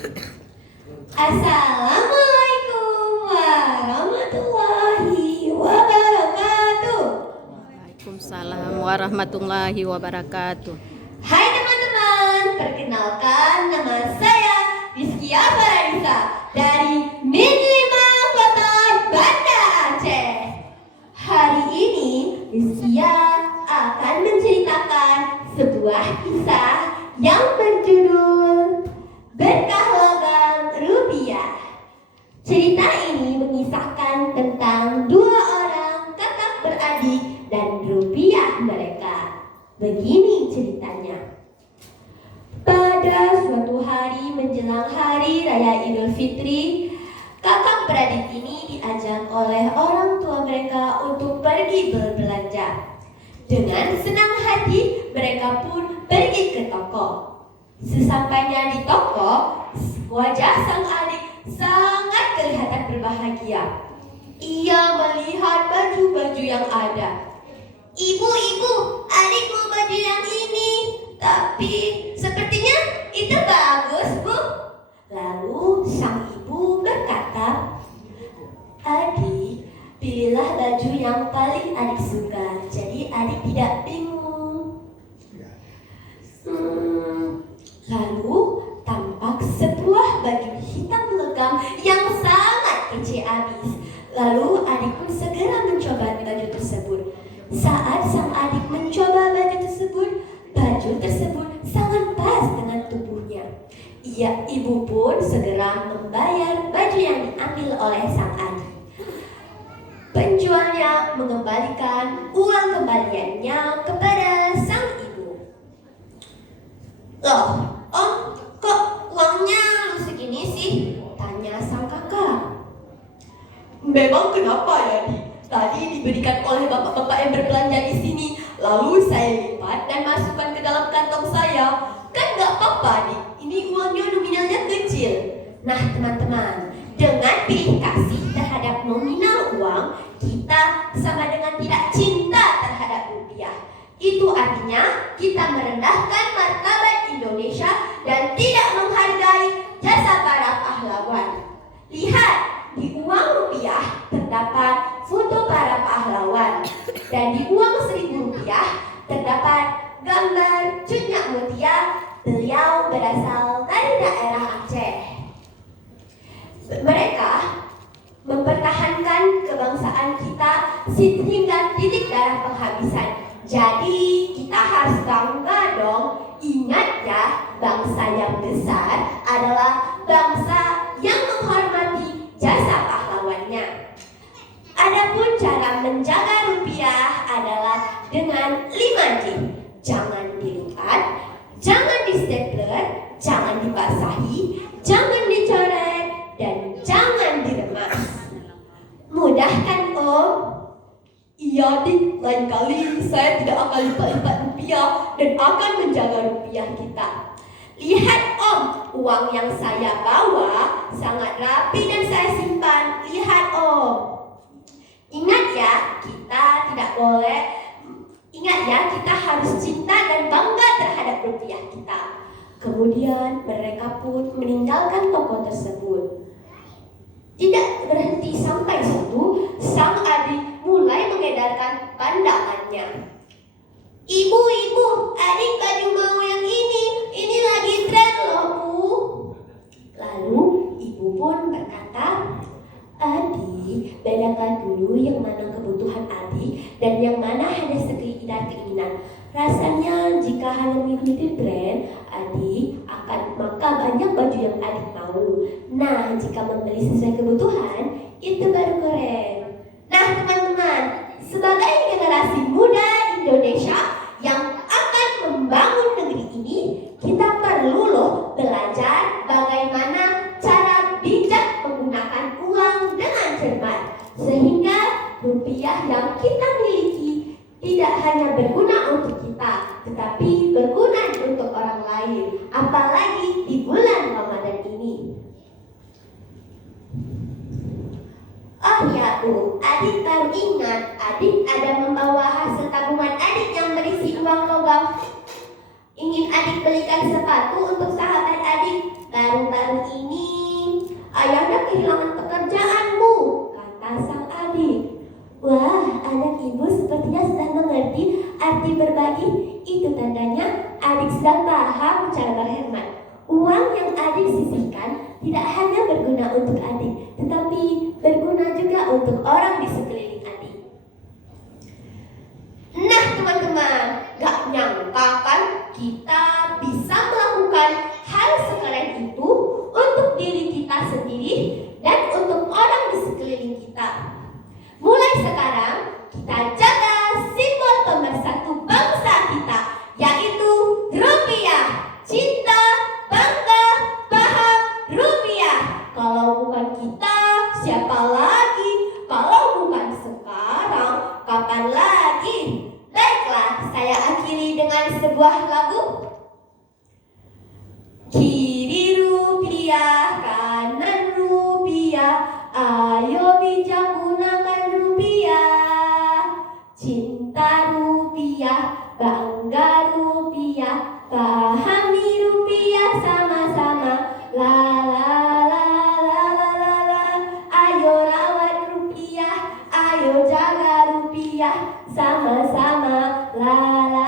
Assalamualaikum warahmatullahi wabarakatuh. Waalaikumsalam warahmatullahi wabarakatuh. Hai teman-teman, perkenalkan nama saya Rizkia Faradisa dari Min 5 Kota Banda Aceh. Hari ini Rizkia akan menceritakan sebuah kisah yang berjudul Berkah Logam Rupiah. Cerita ini mengisahkan tentang dua orang kakak beradik dan rupiah mereka. Begini ceritanya. Pada suatu hari menjelang hari raya Idul Fitri, kakak beradik ini diajak oleh orang tua mereka untuk pergi berbelanja. Dengan senang hati, mereka pun pergi ke toko. Sesampainya di toko, wajah sang adik sangat kelihatan berbahagia. Ia melihat baju-baju yang ada. Ibu, adik mau baju yang ini, tapi sepertinya itu bagus, Bu. Lalu sang ibu berkata, adik, pilihlah baju yang paling adik suka, jadi adik tidak bingung. Lalu tampak sebuah baju hitam legam yang sangat kece abis. Lalu adik pun segera mencoba baju tersebut. Saat sang adik mencoba baju tersebut sangat pas dengan tubuhnya. Ibu pun segera membayar baju yang diambil oleh sang adik. Penjualnya mengembalikan uang kembaliannya kepada sang ibu. Loh, Om, kok uangnya segini sih? Tanya sang kakak. Memang kenapa ya, Di? Tadi diberikan oleh bapak-bapak yang berbelanja di sini. Lalu saya lipat dan masukkan ke dalam kantong saya. Kan nggak apa-apa, Di. Ini uangnya nominalnya kecil. Nah, teman-teman, dengan pilih kasih terhadap nominal uang, kita sama dengan tidak cinta terhadap rupiah. Itu artinya kita merendahkan martabat Indonesia dan tidak menghargai jasa para pahlawan. Lihat, di uang rupiah terdapat foto para pahlawan, dan di uang 1.000 rupiah terdapat gambar Cut Nyak Mutia. Beliau berasal dari daerah Aceh. Mereka mempertahankan kebangsaan kita hingga titik darah penghabisan. Jadi kita harus bangga dong. Ingat ya, bangsa yang besar adalah bangsa yang menghormati jasa pahlawannya. Adapun cara menjaga rupiah adalah dengan 5J. Jangan dilipat, jangan di-stapler, jangan dibasahi, jangan dicoret, dan jangan diremas. Mudah kan, Om? Iya, Dik, lain kali saya tidak akan lipat-lipat rupiah dan akan menjaga rupiah kita. Lihat, Om, uang yang saya bawa sangat rapi dan saya simpan. Lihat, Om. Ingat ya, kita harus cinta dan bangga terhadap rupiah kita. Kemudian mereka pun meninggalkan toko tersebut. Tidak berhenti sampai situ, sang adik mulai mengedarkan pandangannya. Ibu, adik baju mau yang ini lagi tren loh, Bu. Lalu ibu pun berkata, adik, bedakan dulu yang mana kebutuhan adik dan yang mana hanya sekedar keinginan. Rasanya jika hanya mengikuti tren, adik maka banyak baju yang adik mau. Nah, jika membeli sesuai kebutuhan, itu baru keren. Nah, teman-teman, sebagai generasi muda Indonesia yang akan membangun negeri ini, kita perlu loh belajar bagaimana cara bijak menggunakan uang dengan cermat, sehingga rupiah yang kita miliki tidak hanya berguna untuk kita, tetapi berguna untuk orang lain, apalagi di bulan Ramadan ini. Oh ya, Bu, adik baru ingat, adik ada membawa hasil tabungan adik yang berisi uang logam. Ingin adik belikan sepatu untuk sahabat adik. Baru-baru kehilangan pekerjaanmu, kata sang adik. Wah, anak ibu sepertinya sudah mengerti arti berbagi. Itu tandanya adik sedang paham cara berhemat. Uang yang adik sisihkan tidak hanya berguna untuk adik, tetapi berguna juga untuk orang di sekeliling adik. Nah teman-teman, gak nyangka kan kita bisa melakukan hal sekeren itu untuk diri kita sendiri dan untuk orang di sekeliling kita. Mulai sekarang kita jaga simbol pemersatu bangsa kita, yaitu rupiah. Cinta, bangga, paham, rupiah. Kalau bukan kita, siapa lagi? Kalau bukan sekarang, kapan lagi? Baiklah, saya akhiri dengan sebuah lagu. Kiri rupiah, kanan rupiah, ayo bijak gunakan rupiah. Cinta rupiah, bangga rupiah, pahami rupiah sama-sama. La la la la la la la. Ayo rawat rupiah, ayo jaga rupiah sama-sama. La la